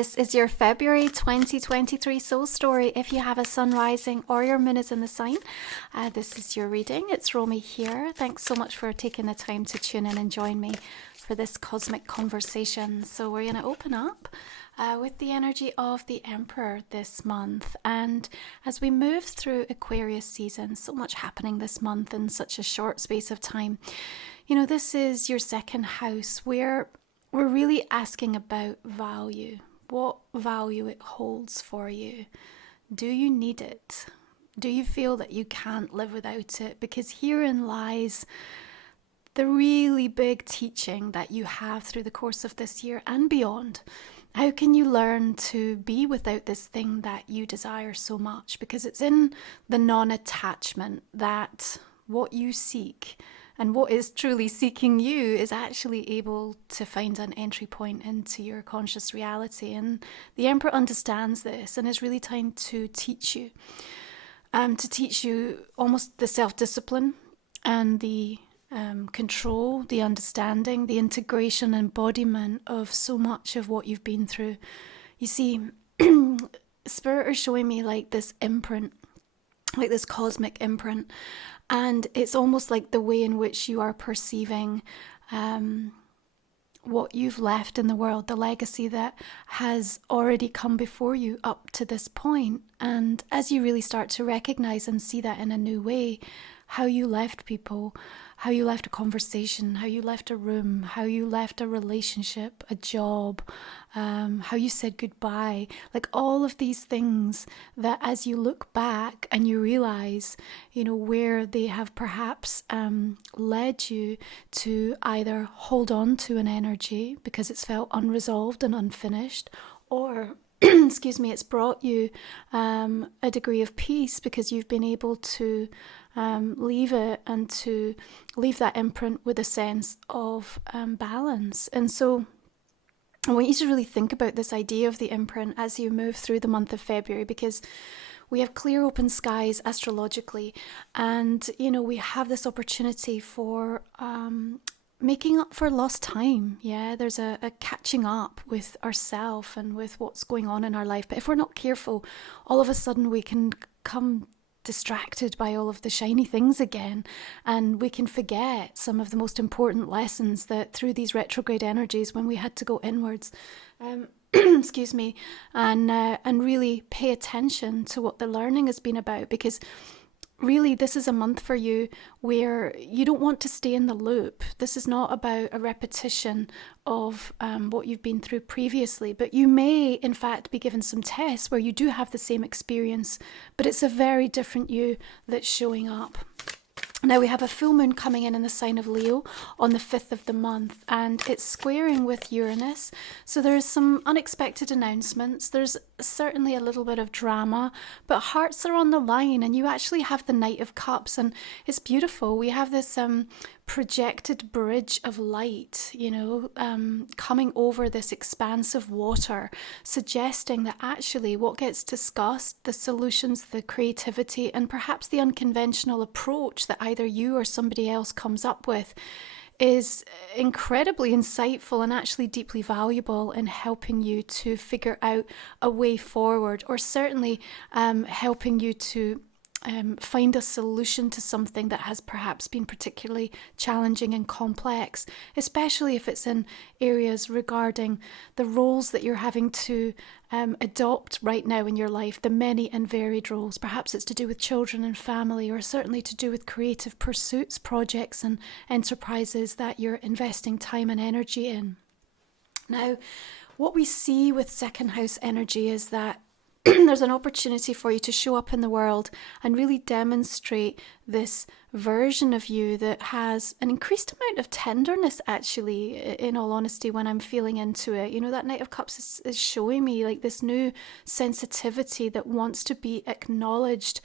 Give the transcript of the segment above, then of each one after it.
This is your February 2023 soul story. If you have a sun rising or your moon is in the sign, this is your reading. It's Romy here. Thanks so much for taking the time to tune in and join me for this cosmic conversation. So we're going to open up with the energy of the Emperor this month. And as we move through Aquarius season, so much happening this month in such a short space of time. You know, this is your second house where we're really asking about value. What value it holds for you. Do you need it? Do you feel that you can't live without it? Because herein lies the really big teaching that you have through the course of this year and beyond. How can you learn to be without this thing that you desire so much? Because it's in the non-attachment that what you seek and what is truly seeking you is actually able to find an entry point into your conscious reality. And the Emperor understands this and is really trying to teach you almost the self-discipline and the control, the understanding, the integration, embodiment of so much of what you've been through. You see, Spirit is showing me like this imprint, like this cosmic imprint. And it's almost like the way in which you are perceiving what you've left in the world, the legacy that has already come before you up to this point. And as you really start to recognize and see that in a new way, how you left people, how you left a conversation, how you left a room, how you left a relationship, a job, how you said goodbye, like all of these things that as you look back and you realize, you know, where they have perhaps led you to either hold on to an energy because it's felt unresolved and unfinished, or excuse me, it's brought you a degree of peace because you've been able to leave it and to leave that imprint with a sense of balance. And so I want you to really think about this idea of the imprint as you move through the month of February, because we have clear open skies astrologically, and you know, we have this opportunity for making up for lost time. Yeah, there's a catching up with ourselves and with what's going on in our life. But if we're not careful, all of a sudden we can come distracted by all of the shiny things again, and we can forget some of the most important lessons that through these retrograde energies, when we had to go inwards, excuse me, and really pay attention to what the learning has been about. Because really, this is a month for you where you don't want to stay in the loop. This is not about a repetition of what you've been through previously, but you may, in fact, be given some tests where you do have the same experience, but it's a very different you that's showing up. Now we have a full moon coming in the sign of Leo on the 5th of the month, and it's squaring with Uranus. So there is some unexpected announcements. There's certainly a little bit of drama, but hearts are on the line, and you actually have the Knight of Cups, and it's beautiful. We have this projected bridge of light, you know, coming over this expanse of water, suggesting that actually what gets discussed, the solutions, the creativity, and perhaps the unconventional approach that either you or somebody else comes up with is incredibly insightful and actually deeply valuable in helping you to figure out a way forward, or certainly helping you to find a solution to something that has perhaps been particularly challenging and complex, especially if it's in areas regarding the roles that you're having to adopt right now in your life, the many and varied roles. Perhaps it's to do with children and family, or certainly to do with creative pursuits, projects and enterprises that you're investing time and energy in. Now, what we see with second house energy is that there's an opportunity for you to show up in the world and really demonstrate this version of you that has an increased amount of tenderness, actually, in all honesty, when I'm feeling into it. You know, that Knight of Cups is showing me like this new sensitivity that wants to be acknowledged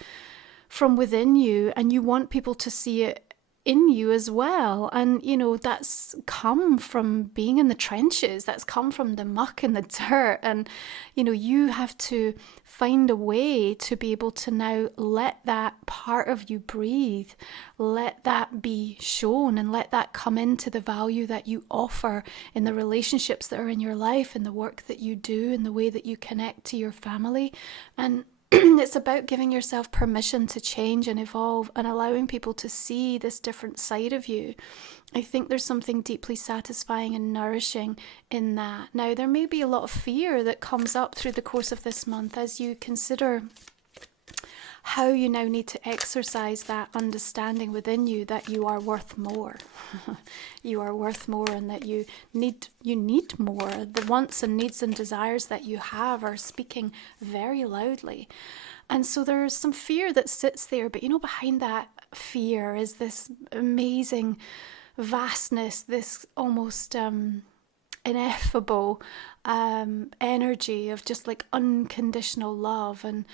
from within you, and you want people to see it in you as well. And, you know, that's come from being in the trenches, that's come from the muck and the dirt. And, you know, you have to find a way to be able to now let that part of you breathe, let that be shown, and let that come into the value that you offer in the relationships that are in your life, in the work that you do, in the way that you connect to your family. And it's about giving yourself permission to change and evolve and allowing people to see this different side of you. I think there's something deeply satisfying and nourishing in that. Now, there may be a lot of fear that comes up through the course of this month as you consider how you now need to exercise that understanding within you that you are worth more. You are worth more, and that you need more. The wants and needs and desires that you have are speaking very loudly. And so there's some fear that sits there, but you know, behind that fear is this amazing vastness, this almost ineffable energy of just like unconditional love and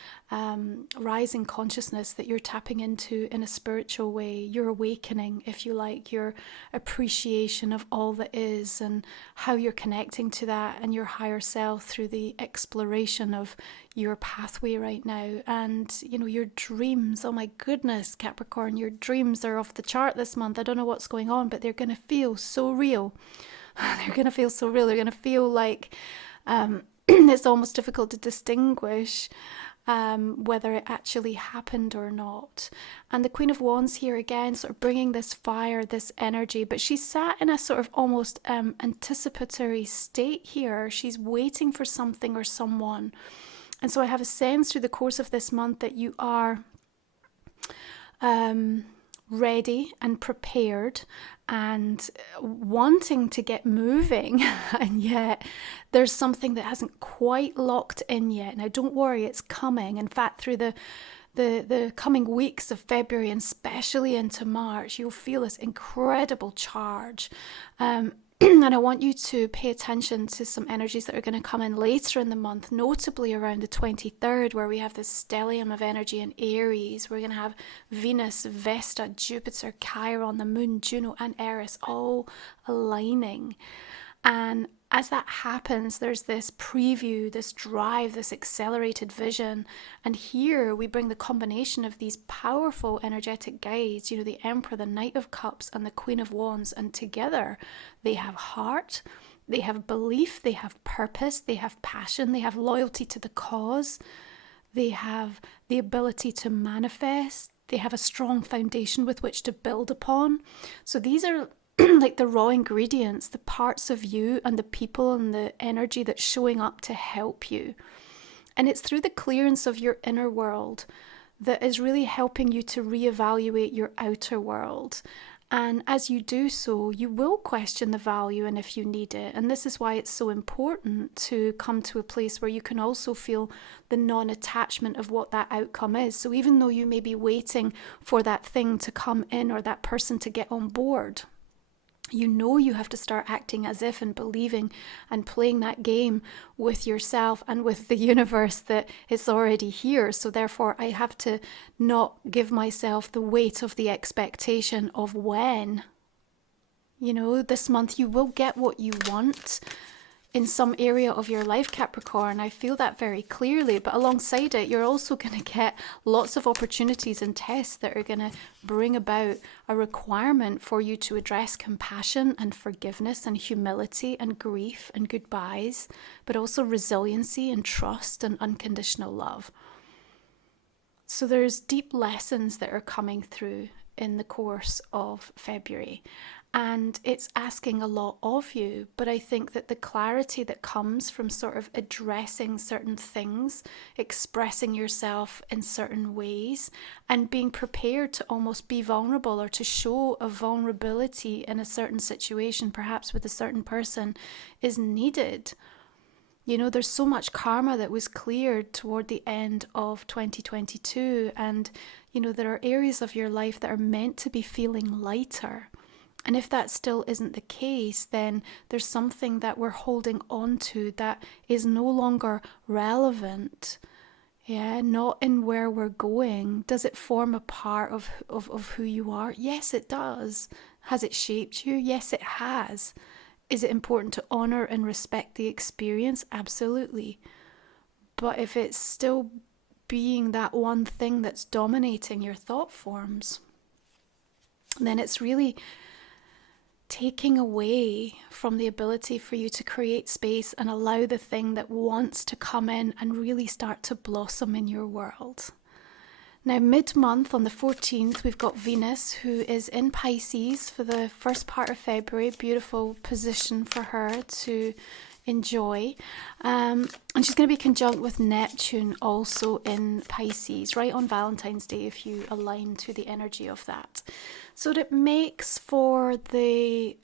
rising consciousness that you're tapping into in a spiritual way, your awakening, if you like, your appreciation of all that is, and how you're connecting to that and your higher self through the exploration of your pathway right now. And you know, your dreams, oh my goodness, Capricorn, your dreams are off the chart this month. I don't know what's going on, but they're going to feel so real. They're going to feel so real. They're going to feel like it's almost difficult to distinguish whether it actually happened or not. And the Queen of Wands here again, sort of bringing this fire, this energy, but she's sat in a sort of almost anticipatory state here. She's waiting for something or someone. And so I have a sense through the course of this month that you are ready and prepared and wanting to get moving, and yet there's something that hasn't quite locked in yet. Now don't worry, it's coming. In fact, through the coming weeks of February and especially into March, you'll feel this incredible charge. And I want you to pay attention to some energies that are going to come in later in the month, notably around the 23rd, where we have this stellium of energy in Aries. We're going to have Venus, Vesta, Jupiter, Chiron, the Moon, Juno, and Eris all aligning. And as that happens, there's this preview, this drive, this accelerated vision. And here we bring the combination of these powerful energetic guides, you know, the Emperor, the Knight of Cups, and the Queen of Wands. And together they have heart, they have belief, they have purpose, they have passion, they have loyalty to the cause, they have the ability to manifest, they have a strong foundation with which to build upon. So these are like the raw ingredients, the parts of you and the people and the energy that's showing up to help you. And it's through the clearance of your inner world that is really helping you to reevaluate your outer world. And as you do so, you will question the value and if you need it. And this is why it's so important to come to a place where you can also feel the non-attachment of what that outcome is. So even though you may be waiting for that thing to come in or that person to get on board, you know you have to start acting as if and believing and playing that game with yourself and with the universe that it's already here. So therefore I have to not give myself the weight of the expectation of when. You know, this month you will get what you want in some area of your life, Capricorn. I feel that very clearly, but alongside it, you're also going to get lots of opportunities and tests that are going to bring about a requirement for you to address compassion and forgiveness and humility and grief and goodbyes, but also resiliency and trust and unconditional love. So there's deep lessons that are coming through in the course of February. And it's asking a lot of you, but I think that the clarity that comes from sort of addressing certain things, expressing yourself in certain ways, and being prepared to almost be vulnerable or to show a vulnerability in a certain situation, perhaps with a certain person, is needed. You know, there's so much karma that was cleared toward the end of 2022, and, you know, there are areas of your life that are meant to be feeling lighter. And if that still isn't the case, then there's something that we're holding on to that is no longer relevant. Yeah, not in where we're going. Does it form a part of who you are? Yes, it does. Has it shaped you? Yes, it has. Is it important to honor and respect the experience? Absolutely. But if it's still being that one thing that's dominating your thought forms, then it's really taking away from the ability for you to create space and allow the thing that wants to come in and really start to blossom in your world. Now, mid-month on the 14th, we've got Venus, who is in Pisces for the first part of February. Beautiful position for her to enjoy. And she's going to be conjunct with Neptune also in Pisces, right on Valentine's Day, if you align to the energy of that. So it makes for the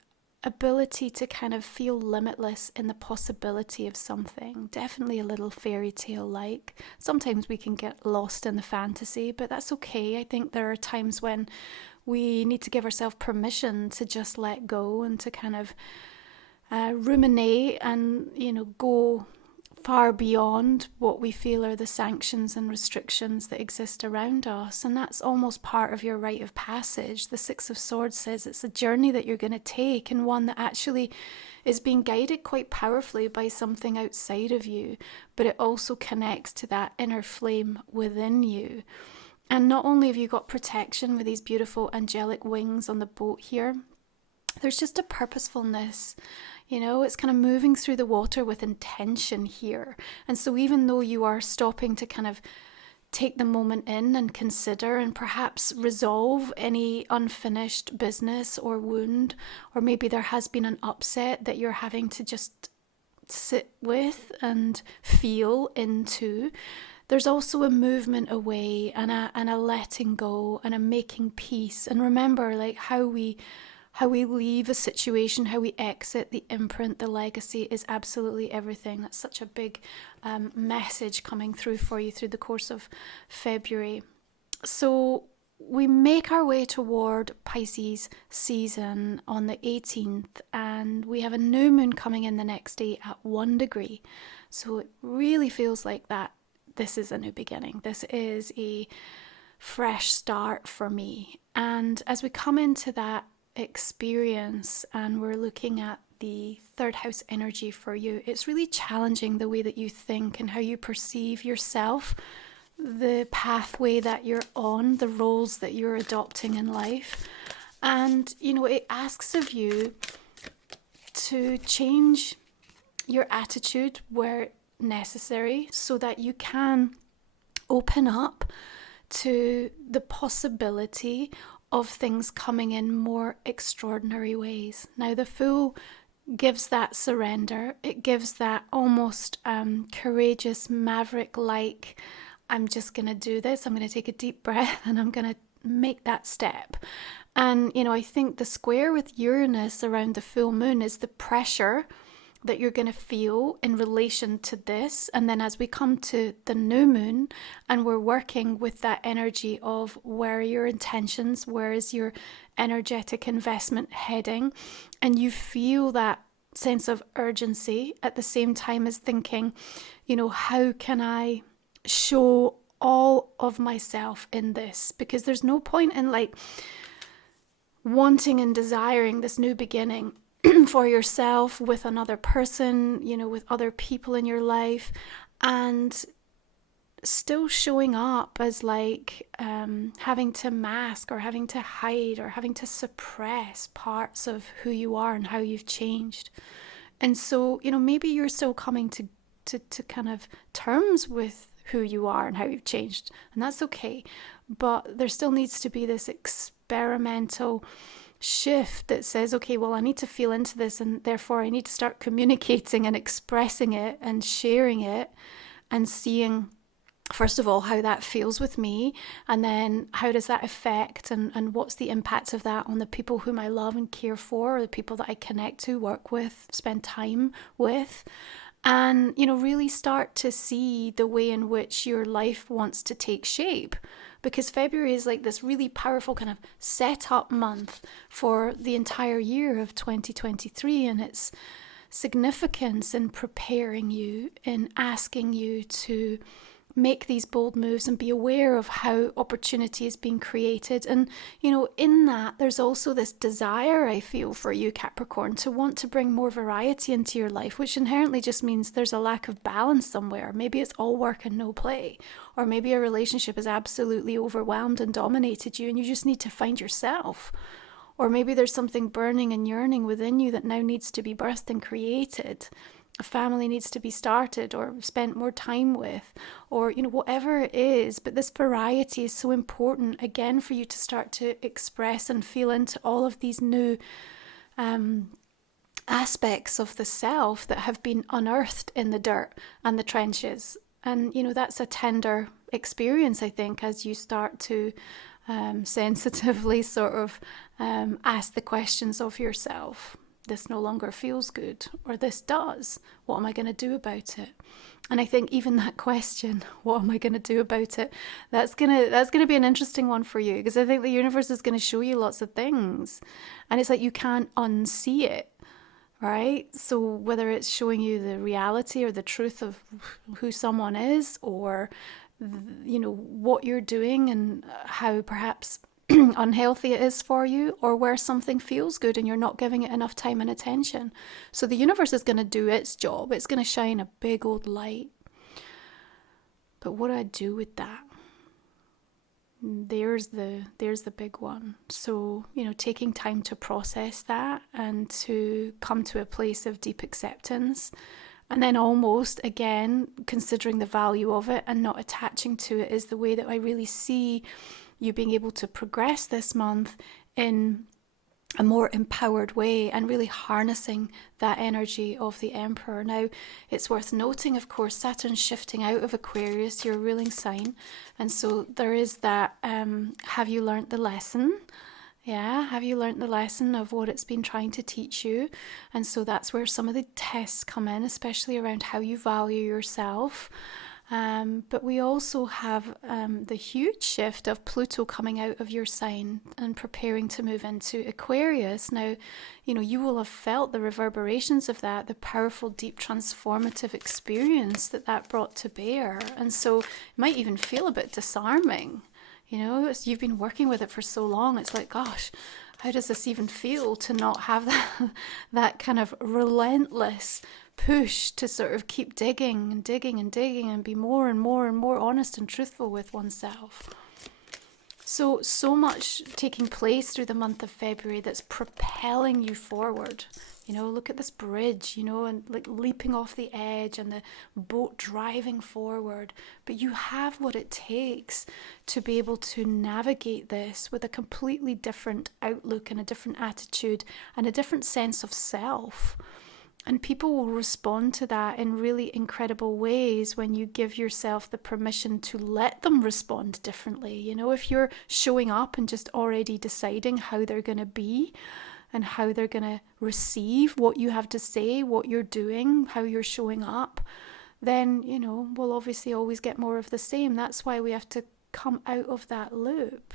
ability to kind of feel limitless in the possibility of something. Definitely a little fairy tale like. Sometimes we can get lost in the fantasy, but that's okay. I think there are times when we need to give ourselves permission to just let go and to kind of ruminate and, go far beyond what we feel are the sanctions and restrictions that exist around us. And that's almost part of your rite of passage. The Six of Swords says it's a journey that you're going to take, and one that actually is being guided quite powerfully by something outside of you, but it also connects to that inner flame within you. And not only have you got protection with these beautiful angelic wings on the boat here, there's just a purposefulness. It's kind of moving through the water with intention here. And so even though you are stopping to kind of take the moment in and consider and perhaps resolve any unfinished business or wound, or maybe there has been an upset that you're having to just sit with and feel into, there's also a movement away and a letting go and a making peace. And remember, like how we leave a situation, how we exit, the imprint, the legacy is absolutely everything. That's such a big message coming through for you through the course of February. So we make our way toward Pisces season on the 18th, and we have a new moon coming in the next day at 1 degree. So it really feels like that this is a new beginning. This is a fresh start for me. And as we come into that experience and we're looking at the third house energy for you, it's really challenging the way that you think and how you perceive yourself, the pathway that you're on, the roles that you're adopting in life. And it asks of you to change your attitude where necessary so that you can open up to the possibility of things coming in more extraordinary ways. Now, the Fool gives that surrender. It gives that almost courageous, maverick-like, I'm just going to do this. I'm going to take a deep breath and I'm going to make that step. And, I think the square with Uranus around the full moon is the pressure that you're going to feel in relation to this. And then as we come to the new moon and we're working with that energy of where are your intentions, where is your energetic investment heading, and you feel that sense of urgency at the same time as thinking, how can I show all of myself in this? Because there's no point in wanting and desiring this new beginning for yourself with another person, with other people in your life, and still showing up as having to mask or having to hide or having to suppress parts of who you are and how you've changed. And so, maybe you're still coming to kind of terms with who you are and how you've changed, and that's okay. But there still needs to be this experimental shift that says, okay, well, I need to feel into this, and therefore I need to start communicating and expressing it and sharing it and seeing, first of all, how that feels with me, and then how does that affect and what's the impact of that on the people whom I love and care for, or the people that I connect to, work with, spend time with. And, really start to see the way in which your life wants to take shape. Because February is like this really powerful kind of set-up month for the entire year of 2023. And its significance in preparing you, in asking you to make these bold moves and be aware of how opportunity is being created. And, in that, there's also this desire I feel for you, Capricorn, to want to bring more variety into your life, which inherently just means there's a lack of balance somewhere. Maybe it's all work and no play, or maybe a relationship has absolutely overwhelmed and dominated you and you just need to find yourself. Or maybe there's something burning and yearning within you that now needs to be birthed and created. A family needs to be started or spent more time with, or, whatever it is. But this variety is so important, again, for you to start to express and feel into all of these new aspects of the self that have been unearthed in the dirt and the trenches. And, that's a tender experience, I think, as you start to sensitively sort of ask the questions of yourself. This no longer feels good, or this does. What am I going to do about it? And I think even that question, what am I going to do about it? That's gonna be an interesting one for you, because I think the universe is going to show you lots of things, and it's like you can't unsee it, right? So whether it's showing you the reality or the truth of who someone is, or what you're doing and how perhaps unhealthy it is for you, or where something feels good and you're not giving it enough time and attention. So the universe is going to do its job. It's going to shine a big old light. But what do I do with that? There's the big one. So, taking time to process that and to come to a place of deep acceptance, and then almost, again, considering the value of it and not attaching to it, is the way that I really see you being able to progress this month in a more empowered way and really harnessing that energy of the Emperor. Now, it's worth noting, of course, Saturn's shifting out of Aquarius, your ruling sign. And so there is that, have you learnt the lesson? Yeah, have you learnt the lesson of what it's been trying to teach you? And so that's where some of the tests come in, especially around how you value yourself. But we also have the huge shift of Pluto coming out of your sign and preparing to move into Aquarius. Now, you will have felt the reverberations of that, the powerful, deep, transformative experience that brought to bear. And so it might even feel a bit disarming. You've been working with it for so long. It's like, gosh, how does this even feel to not have that kind of relentless push to sort of keep digging and digging and digging and be more and more and more honest and truthful with oneself. So much taking place through the month of February that's propelling you forward. Look at this bridge, and like leaping off the edge and the boat driving forward. But you have what it takes to be able to navigate this with a completely different outlook and a different attitude and a different sense of self. And people will respond to that in really incredible ways when you give yourself the permission to let them respond differently. If you're showing up and just already deciding how they're going to be and how they're going to receive what you have to say, what you're doing, how you're showing up, then, we'll obviously always get more of the same. That's why we have to come out of that loop.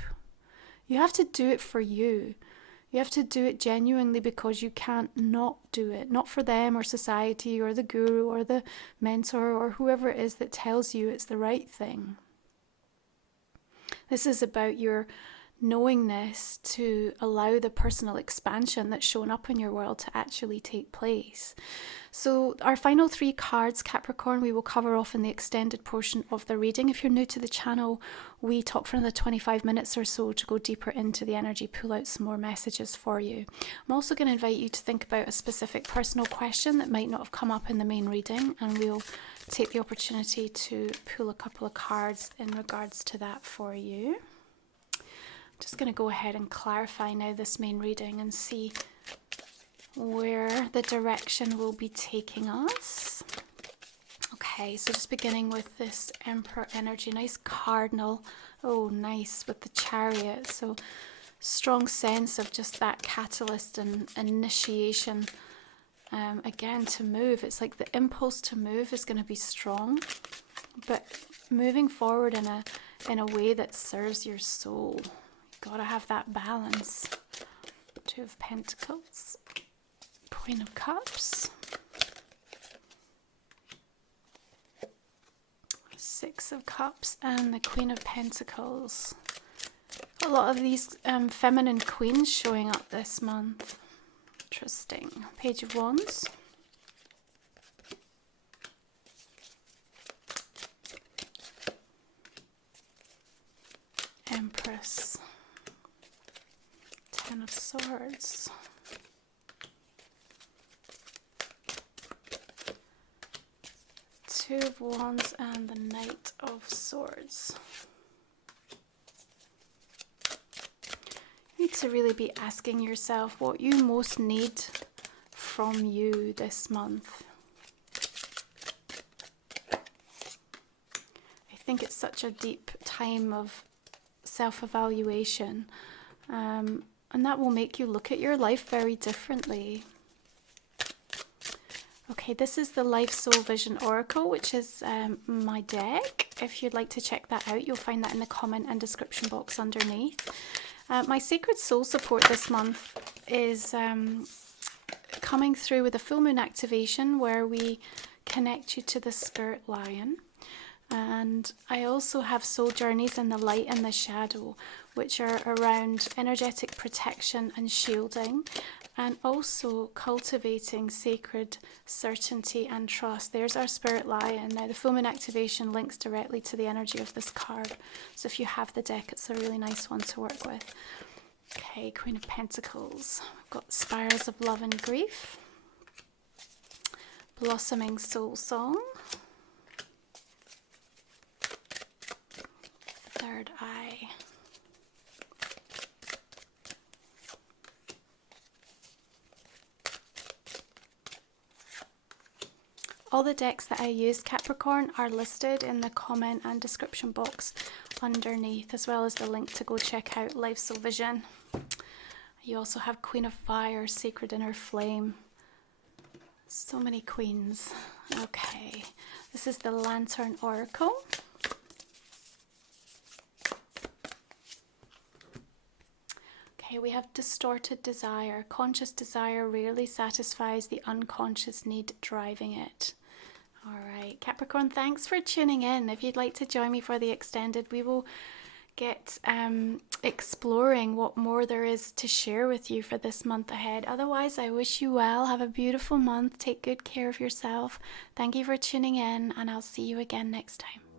You have to do it for you. You have to do it genuinely because you can't not do it. Not for them or society or the guru or the mentor or whoever it is that tells you it's the right thing. This is about your knowingness to allow the personal expansion that's shown up in your world to actually take place. So our final 3 cards, Capricorn, we will cover off in the extended portion of the reading. If you're new to the channel, we talk for another 25 minutes or so to go deeper into the energy, pull out some more messages for you. I'm also going to invite you to think about a specific personal question that might not have come up in the main reading, and we'll take the opportunity to pull a couple of cards in regards to that for you. Just going to go ahead and clarify now this main reading and see where the direction will be taking us. Okay, so just beginning with this Emperor energy, nice cardinal. Oh, nice with the Chariot. So strong sense of just that catalyst and initiation. Again, to move. It's like the impulse to move is going to be strong, but moving forward in a way that serves your soul. Gotta have that balance. 2 of Pentacles, Queen of Cups, 6 Six of Cups and the Queen of Pentacles. A lot of these feminine queens showing up this month. Interesting. Page of Wands. Empress. Ten of Swords. Two of Wands and the Knight of Swords. You need to really be asking yourself what you most need from you this month. I think it's such a deep time of self-evaluation, and that will make you look at your life very differently. Okay, this is the Life Soul Vision Oracle, which is my deck. If you'd like to check that out, you'll find that in the comment and description box underneath. My Sacred Soul support this month is coming through with a full moon activation where we connect you to the Spirit Lion. And I also have soul journeys in the light and the shadow, which are around energetic protection and shielding, and also cultivating sacred certainty and trust. There's our Spirit Lion. Now the full moon activation links directly to the energy of this card. So if you have the deck, it's a really nice one to work with. Okay, Queen of Pentacles. We've got Spirals of Love and Grief. Blossoming Soul Song. Third Eye. All the decks that I used, Capricorn, are listed in the comment and description box underneath, as well as the link to go check out Life Soul Vision. You also have Queen of Fire, Sacred Inner Flame. So many queens. Okay, this is the Lantern Oracle. Okay, we have distorted desire. Conscious desire rarely satisfies the unconscious need driving it. All right, Capricorn, thanks for tuning in. If you'd like to join me for the extended, we will get exploring what more there is to share with you for this month ahead. Otherwise, I wish you well. Have a beautiful month. Take good care of yourself. Thank you for tuning in, and I'll see you again next time.